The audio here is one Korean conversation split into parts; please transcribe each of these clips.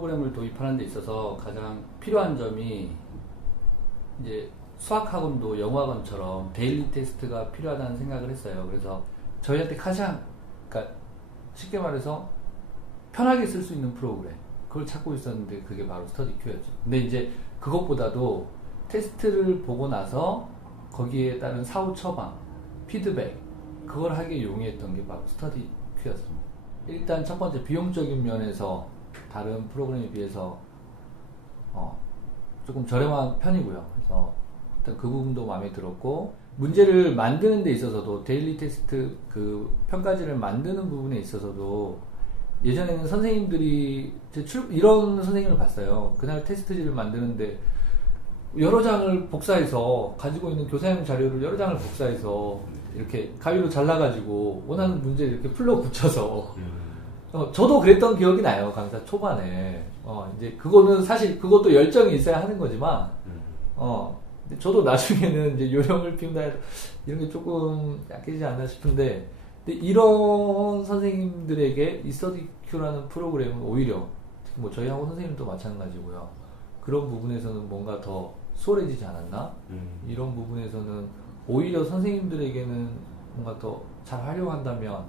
프로그램을 도입하는 데 있어서 가장 필요한 점이 이제 수학학원도 영어학원처럼 데일리 테스트가 필요하다는 생각을 했어요. 그래서 저희한테 가장, 그러니까 쉽게 말해서 편하게 쓸 수 있는 프로그램, 그걸 찾고 있었는데 그게 바로 스터디큐였죠. 근데 이제 그것보다도 테스트를 보고 나서 거기에 따른 사후 처방, 피드백, 그걸 하기에 용이했던 게 바로 스터디큐였습니다. 일단 첫 번째 비용적인 면에서 다른 프로그램에 비해서 조금 저렴한 편이고요. 그래서 일단 그 부분도 마음에 들었고, 문제를 만드는 데 있어서도 데일리 테스트 그 평가지를 만드는 부분에 있어서도 예전에는 선생님들이 이런 선생님을 봤어요. 그날 테스트지를 만드는데 여러 장을 복사해서 가지고 있는 교사용 자료를 여러 장을 복사해서 이렇게 가위로 잘라가지고 원하는 문제를 이렇게 풀러 붙여서 저도 그랬던 기억이 나요. 강사 초반에. 이제 그거는 사실 그것도 열정이 있어야 하는 거지만 저도 나중에는 이제 요령을 피운다 해도 이런 게 조금 약해지지 않나 싶은데, 근데 이런 선생님들에게 이 스터디큐라는 프로그램은 오히려 특히 뭐 저희 학원 선생님도 마찬가지고요. 그런 부분에서는 뭔가 더 수월해지지 않았나? 이런 부분에서는 오히려 선생님들에게는 뭔가 더 잘 활용한다면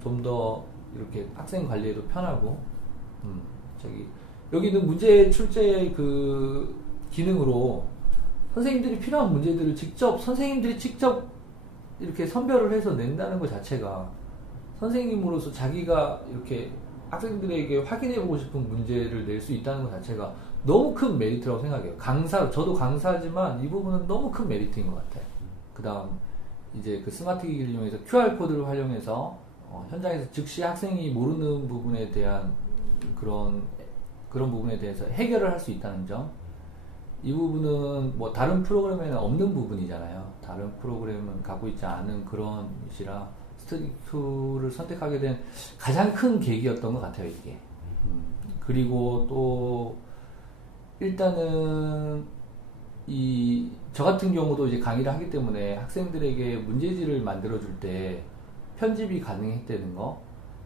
좀 더 이렇게 학생 관리에도 편하고, 여기는 문제 출제 그 기능으로 선생님들이 필요한 문제들을 선생님들이 직접 이렇게 선별을 해서 낸다는 것 자체가 선생님으로서 자기가 이렇게 학생들에게 확인해보고 싶은 문제를 낼 수 있다는 것 자체가 너무 큰 메리트라고 생각해요. 저도 강사지만 이 부분은 너무 큰 메리트인 것 같아요. 그 다음, 이제 그 스마트 기기를 이용해서 QR코드를 활용해서 현장에서 즉시 학생이 모르는 부분에 대한 그런 부분에 대해서 해결을 할 수 있다는 점. 이 부분은 뭐 다른 프로그램에는 없는 부분이잖아요. 다른 프로그램은 갖고 있지 않은 그런 것이라 스터디큐를 선택하게 된 가장 큰 계기였던 것 같아요, 이게. 그리고 또 일단은 저 같은 경우도 이제 강의를 하기 때문에 학생들에게 문제지를 만들어줄 때 편집이 가능했다는 거.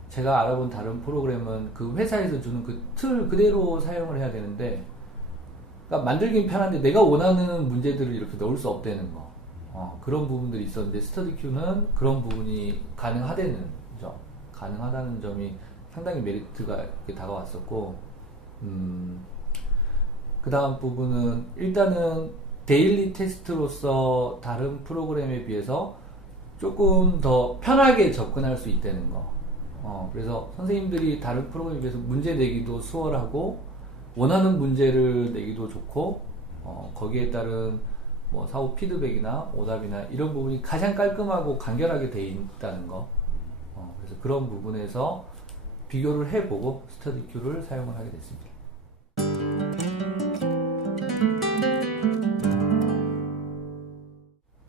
제가 알아본 다른 프로그램은 그 회사에서 주는 그 틀 그대로 사용을 해야 되는데, 그러니까 만들긴 편한데 내가 원하는 문제들을 이렇게 넣을 수 없다는 거. 그런 부분들이 있었는데 스터디큐는 그런 부분이 가능하다는 점이 상당히 메리트가 이렇게 다가왔었고, 그 다음 부분은 일단은 데일리 테스트로서 다른 프로그램에 비해서 조금 더 편하게 접근할 수 있다는 거. 그래서 선생님들이 다른 프로그램에 비해서 문제 내기도 수월하고 원하는 문제를 내기도 좋고, 거기에 따른 뭐 사후 피드백이나 오답이나 이런 부분이 가장 깔끔하고 간결하게 돼 있다는 거. 그래서 그런 부분에서 비교를 해보고 스터디큐를 사용을 하게 됐습니다.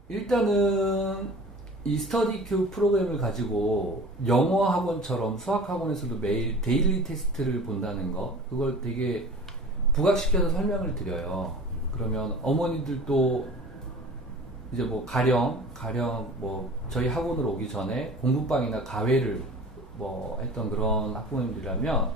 일단은 이 스터디큐 프로그램을 가지고 영어 학원처럼 수학 학원에서도 매일 데일리 테스트를 본다는 거, 그걸 되게 부각시켜서 설명을 드려요. 그러면 어머니들도 이제 뭐 가령 뭐 저희 학원으로 오기 전에 공부방이나 가회를 뭐 했던 그런 학부모님들이라면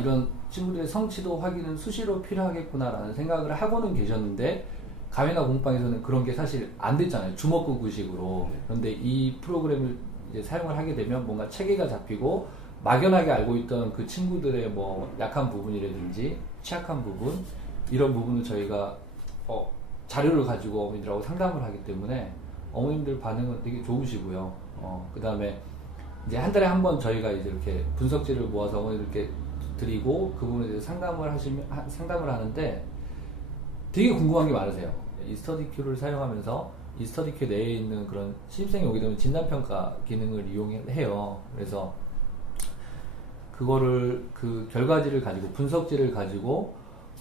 이런 친구들의 성취도 확인은 수시로 필요하겠구나라는 생각을 하고는 계셨는데, 가회나 공부방에서는 그런 게 사실 안 됐잖아요. 주먹구구식으로. 그런데 이 프로그램을 이제 사용을 하게 되면 뭔가 체계가 잡히고 막연하게 알고 있던 그 친구들의 뭐 약한 부분이라든지 취약한 부분, 이런 부분을 저희가 자료를 가지고 어머니들하고 상담을 하기 때문에 어머님들 반응은 되게 좋으시고요. 그 다음에 이제 한 달에 한 번 저희가 이제 이렇게 분석지를 모아서 어머니들께 드리고 그 부분에 대해서 상담을 하는데 되게 궁금한 게 많으세요. 이 스터디큐를 사용하면서 이 스터디큐 내에 있는 그런 신입생이 오게 되면 진단평가 기능을 이용해요. 그래서 그거를 그 결과지를 가지고 분석지를 가지고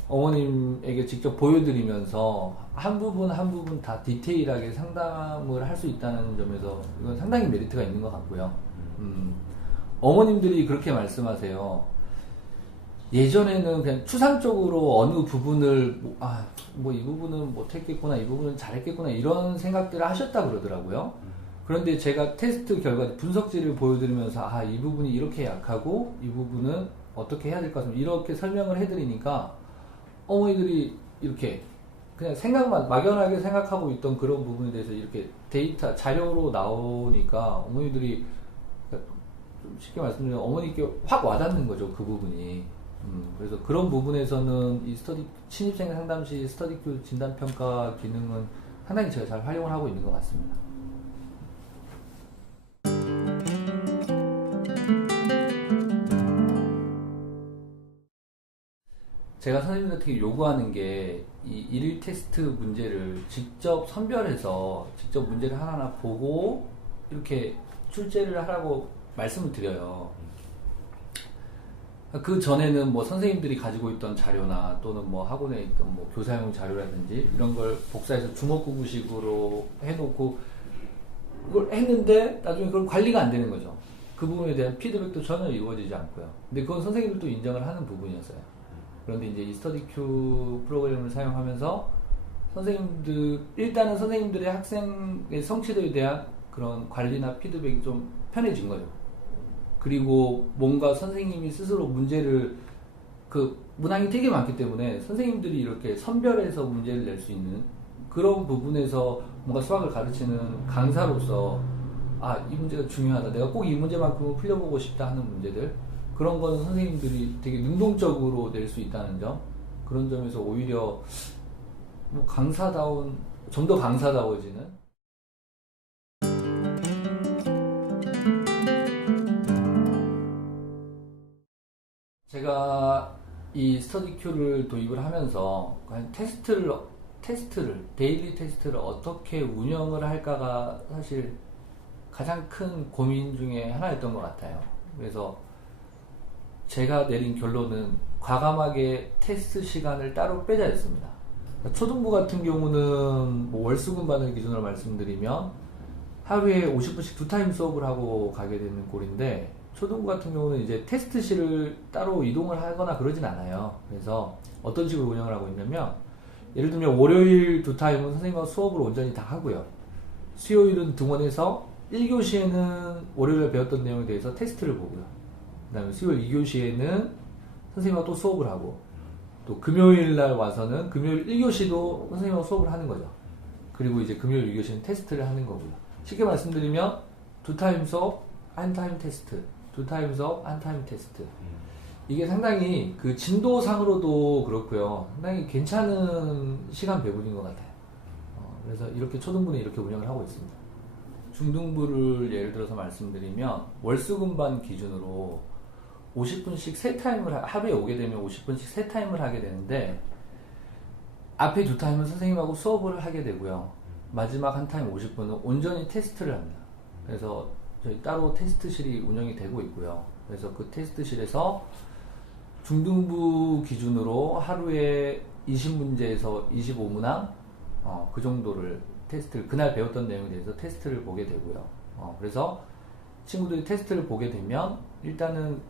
어머님에게 직접 보여드리면서 한 부분 다 디테일하게 상담을 할 수 있다는 점에서 이건 상당히 메리트가 있는 것 같고요. 어머님들이 그렇게 말씀하세요. 예전에는 그냥 추상적으로 어느 부분을 뭐 이 부분은 못했겠구나, 이 부분은 잘했겠구나, 이런 생각들을 하셨다 그러더라고요. 그런데 제가 테스트 결과 분석지를 보여드리면서 이 부분이 이렇게 약하고 이 부분은 어떻게 해야 될 것 같습니다. 이렇게 설명을 해드리니까 어머니들이 이렇게 그냥 막연하게 생각하고 있던 그런 부분에 대해서 이렇게 데이터, 자료로 나오니까 어머니들이 좀 쉽게 말씀드리면 어머니께 확 와닿는 거죠, 그 부분이. 그래서 그런 부분에서는 이 신입생 상담시 스터디큐 진단평가 기능은 상당히 제가 잘 활용을 하고 있는 것 같습니다. 제가 선생님들한테 요구하는 게 이 일일 테스트 문제를 직접 선별해서 직접 문제를 하나하나 보고 이렇게 출제를 하라고 말씀을 드려요. 그 전에는 뭐 선생님들이 가지고 있던 자료나 또는 뭐 학원에 있던 뭐 교사용 자료라든지 이런 걸 복사해서 주먹구구식으로 해놓고 그걸 했는데 나중에 그걸 관리가 안 되는 거죠. 그 부분에 대한 피드백도 전혀 이루어지지 않고요. 근데 그건 선생님들도 인정을 하는 부분이었어요. 그런데 이제 이 스터디큐 프로그램을 사용하면서 일단은 선생님들의 학생의 성취도에 대한 그런 관리나 피드백이 좀 편해진 거죠. 그리고 뭔가 선생님이 스스로 문제를, 문항이 되게 많기 때문에 선생님들이 이렇게 선별해서 문제를 낼 수 있는 그런 부분에서 뭔가 수학을 가르치는 강사로서 이 문제가 중요하다. 내가 꼭 이 문제만큼은 풀려보고 싶다 하는 문제들, 그런 거는 선생님들이 되게 능동적으로 낼 수 있다는 점, 그런 점에서 오히려 뭐 좀 더 강사다워지는. 제가 이 스터디큐를 도입을 하면서 과연 데일리 테스트를 어떻게 운영을 할까가 사실 가장 큰 고민 중에 하나였던 것 같아요. 그래서 제가 내린 결론은 과감하게 테스트 시간을 따로 빼자였습니다. 초등부 같은 경우는 뭐 월수금반을 기준으로 말씀드리면 하루에 50분씩 2타임 수업을 하고 가게 되는 꼴인데, 초등부 같은 경우는 이제 테스트실을 따로 이동을 하거나 그러진 않아요. 그래서 어떤 식으로 운영을 하고 있냐면, 예를 들면 월요일 2타임은 선생님하고 수업을 온전히 다 하고요. 수요일은 등원해서 1교시에는 월요일에 배웠던 내용에 대해서 테스트를 보고요. 그 다음에 수요일 2교시에는 선생님하고 또 수업을 하고, 또 금요일 날 와서는 금요일 1교시도 선생님하고 수업을 하는 거죠. 그리고 이제 금요일 2교시는 테스트를 하는 거고요. 쉽게 말씀드리면 2타임 수업, 1타임 테스트, 2타임 수업, 1타임 테스트. 이게 상당히 그 진도상으로도 그렇고요. 상당히 괜찮은 시간 배분인 것 같아요. 그래서 이렇게 초등부는 이렇게 운영을 하고 있습니다. 중등부를 예를 들어서 말씀드리면 월수금반 기준으로 50분씩 3타임을 하루에 오게 되면 50분씩 3타임을 하게 되는데, 앞에 2타임은 선생님하고 수업을 하게 되고요. 마지막 1타임 50분은 온전히 테스트를 합니다. 그래서 저희 따로 테스트실이 운영이 되고 있고요. 그래서 그 테스트실에서 중등부 기준으로 하루에 20문제에서 25문항 그 정도를 그날 배웠던 내용에 대해서 테스트를 보게 되고요. 그래서 친구들이 테스트를 보게 되면 일단은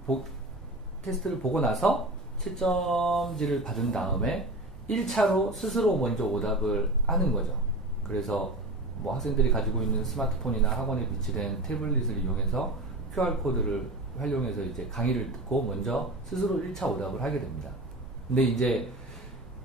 테스트를 보고 나서 채점지를 받은 다음에 1차로 스스로 먼저 오답을 하는 거죠. 그래서 뭐 학생들이 가지고 있는 스마트폰이나 학원에 비치된 태블릿을 이용해서 QR코드를 활용해서 이제 강의를 듣고 먼저 스스로 1차 오답을 하게 됩니다. 근데 이제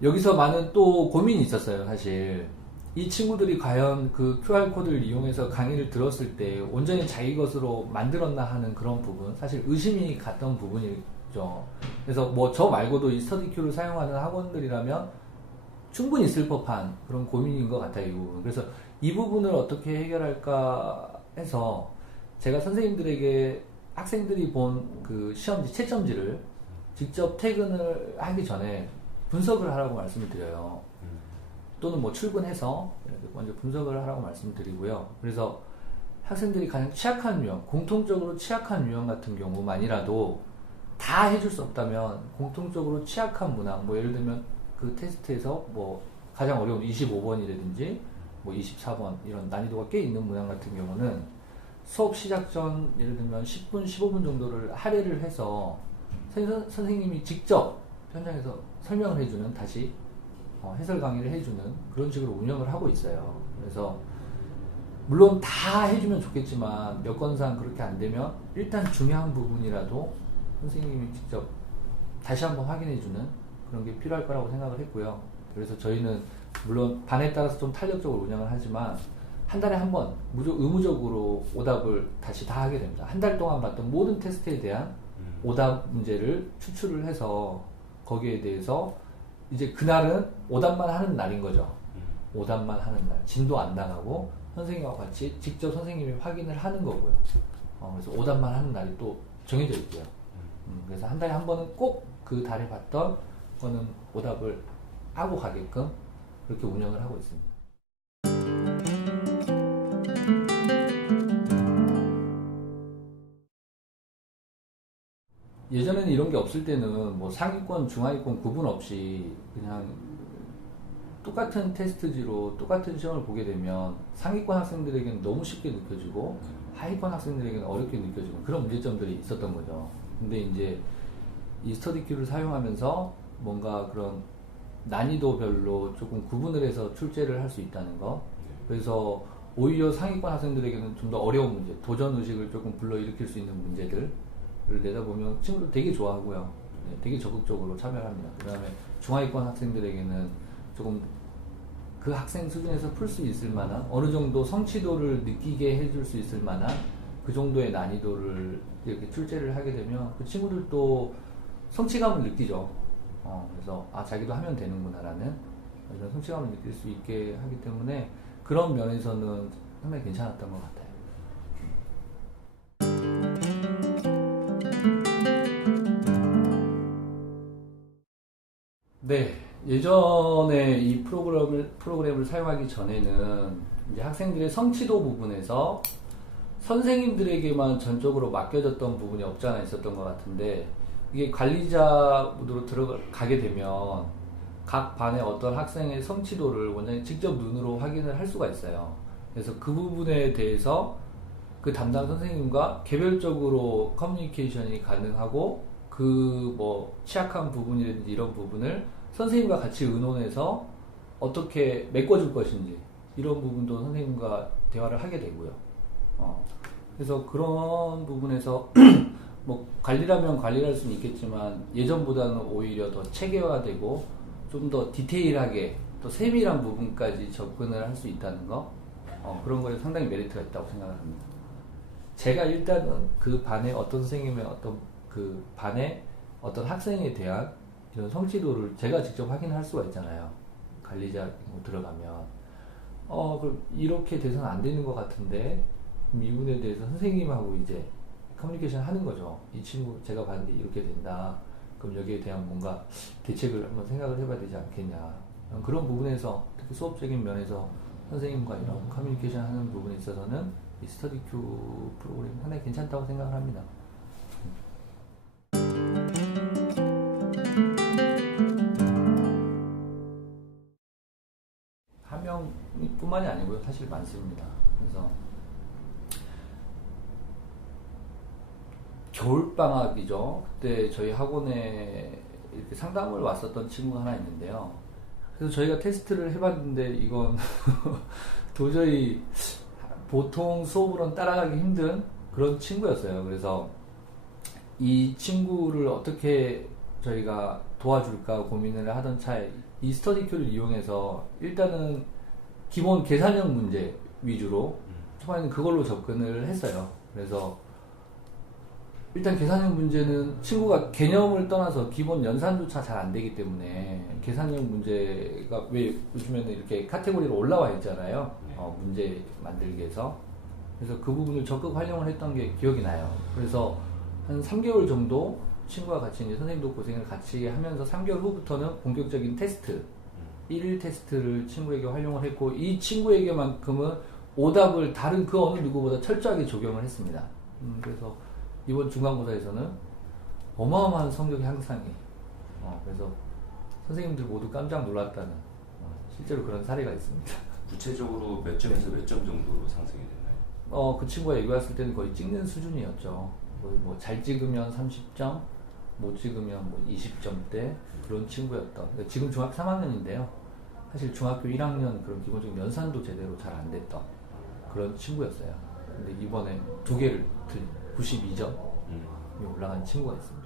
여기서 많은 또 고민이 있었어요, 사실. 이 친구들이 과연 그 QR코드를 이용해서 강의를 들었을 때 온전히 자기 것으로 만들었나 하는 그런 부분, 사실 의심이 갔던 부분이죠. 그래서 뭐 저 말고도 이 스터디큐를 사용하는 학원들이라면 충분히 있을 법한 그런 고민인 것 같아요, 이 부분. 그래서 이 부분을 어떻게 해결할까 해서 제가 선생님들에게 학생들이 본 그 시험지, 채점지를 직접 퇴근을 하기 전에 분석을 하라고 말씀을 드려요. 또는 뭐 출근해서 먼저 분석을 하라고 말씀드리고요. 그래서 학생들이 가장 취약한 유형, 공통적으로 취약한 유형 같은 경우만이라도 다 해줄 수 없다면 공통적으로 취약한 문항, 뭐 예를 들면 그 테스트에서 뭐 가장 어려운 25번이라든지 뭐 24번 이런 난이도가 꽤 있는 문항 같은 경우는 수업 시작 전 예를 들면 10분, 15분 정도를 할애를 해서 선생님이 직접 현장에서 설명을 해주는, 다시 해설 강의를 해주는 그런 식으로 운영을 하고 있어요. 그래서 물론 다 해주면 좋겠지만 여건상 그렇게 안 되면 일단 중요한 부분이라도 선생님이 직접 다시 한번 확인해주는 그런 게 필요할 거라고 생각을 했고요. 그래서 저희는 물론 반에 따라서 좀 탄력적으로 운영을 하지만 한 달에 한 번 의무적으로 오답을 다시 다 하게 됩니다. 한 달 동안 봤던 모든 테스트에 대한 오답 문제를 추출을 해서 거기에 대해서 이제 그날은 오답만 하는 날인 거죠. 오답만 하는 날. 진도 안 나가고 선생님과 같이 직접 선생님이 확인을 하는 거고요. 그래서 오답만 하는 날이 또 정해져 있고요. 그래서 한 달에 한 번은 꼭 그 달에 봤던 거는 오답을 하고 가게끔 그렇게 운영을 하고 있습니다. 예전에는 이런 게 없을 때는 뭐 상위권, 중하위권 구분 없이 그냥 똑같은 테스트지로 똑같은 시험을 보게 되면 상위권 학생들에게는 너무 쉽게 느껴지고 하위권 학생들에게는 어렵게 느껴지는 그런 문제점들이 있었던 거죠. 근데 이제 이 스터디큐를 사용하면서 뭔가 그런 난이도별로 조금 구분을 해서 출제를 할 수 있다는 거. 그래서 오히려 상위권 학생들에게는 좀 더 어려운 문제, 도전 의식을 조금 불러일으킬 수 있는 문제들을 내다보면 친구들 되게 좋아하고요. 네, 되게 적극적으로 참여합니다. 그 다음에 중하위권 학생들에게는 조금 그 학생 수준에서 풀 수 있을 만한 어느 정도 성취도를 느끼게 해줄 수 있을 만한 그 정도의 난이도를 이렇게 출제를 하게 되면 그 친구들도 성취감을 느끼죠. 그래서 자기도 하면 되는구나라는 이런 성취감을 느낄 수 있게 하기 때문에 그런 면에서는 상당히 괜찮았던 것 같아요. 네, 예전에 이 프로그램을 사용하기 전에는 이제 학생들의 성취도 부분에서 선생님들에게만 전적으로 맡겨졌던 부분이 없지 않아 있었던 것 같은데 이게 관리자 모드로 들어가게 되면 각 반의 어떤 학생의 성취도를 원장이 직접 눈으로 확인을 할 수가 있어요. 그래서 그 부분에 대해서 그 담당 선생님과 개별적으로 커뮤니케이션이 가능하고 그 뭐 취약한 부분이라든지 이런 부분을 선생님과 같이 의논해서 어떻게 메꿔줄 것인지 이런 부분도 선생님과 대화를 하게 되고요. 그래서 그런 부분에서 뭐 관리라면 관리할 수는 있겠지만 예전보다는 오히려 더 체계화되고 좀 더 디테일하게 또 세밀한 부분까지 접근을 할 수 있다는 거 그런 거에 상당히 메리트가 있다고 생각을 합니다. 제가 일단은 그 반의 어떤 선생님의 어떤 그 반의 어떤 학생에 대한 이런 성취도를 제가 직접 확인할 수가 있잖아요. 관리자 들어가면 그럼 이렇게 돼서는 안 되는 것 같은데 그럼 이 부분에 대해서 선생님하고 이제 커뮤니케이션 하는 거죠. 이 친구 제가 봤는데 이렇게 된다. 그럼 여기에 대한 뭔가 대책을 한번 생각을 해봐야 되지 않겠냐. 그런 부분에서 특히 수업적인 면에서 선생님과 이런 커뮤니케이션 하는 부분에 있어서는 이 스터디큐 프로그램이 상당히 괜찮다고 생각을 합니다. 한 명뿐만이 아니고요. 사실 많습니다. 그래서 겨울방학이죠. 그때 저희 학원에 이렇게 상담을 왔었던 친구가 하나 있는데요. 그래서 저희가 테스트를 해봤는데 이건 도저히 보통 수업으로는 따라가기 힘든 그런 친구였어요. 그래서 이 친구를 어떻게 저희가 도와줄까 고민을 하던 차에 이 스터디큐를 이용해서 일단은 기본 계산형 문제 위주로 초반에는 그걸로 접근을 했어요. 그래서 일단 계산형 문제는 친구가 개념을 떠나서 기본 연산조차 잘 안 되기 때문에 계산형 문제가 왜 요즘에는 이렇게 카테고리로 올라와 있잖아요. 문제 만들기에서. 그래서 그 부분을 적극 활용을 했던 게 기억이 나요. 그래서 한 3개월 정도 친구와 같이 이제 선생님도 고생을 같이 하면서 3개월 후부터는 본격적인 테스트, 1일 테스트를 친구에게 활용을 했고 이 친구에게만큼은 오답을 다른 그 어느 누구보다 철저하게 적용을 했습니다. 그래서 이번 중간고사에서는 어마어마한 성적 향상이 그래서 선생님들 모두 깜짝 놀랐다는 실제로 그런 사례가 있습니다. 구체적으로 몇 점에서 몇 점 정도로 상승이 됐나요? 그 친구가 얘기했을 때는 거의 찍는 수준이었죠. 거의 뭐 잘 찍으면 30점, 못 찍으면 뭐 20점대 그런 친구였던. 그러니까 지금 중학교 3학년인데요. 사실 중학교 1학년 그런 기본적인 연산도 제대로 잘 안 됐던 그런 친구였어요. 근데 이번에 2개를 틀린 92점이 올라간 친구가 있습니다.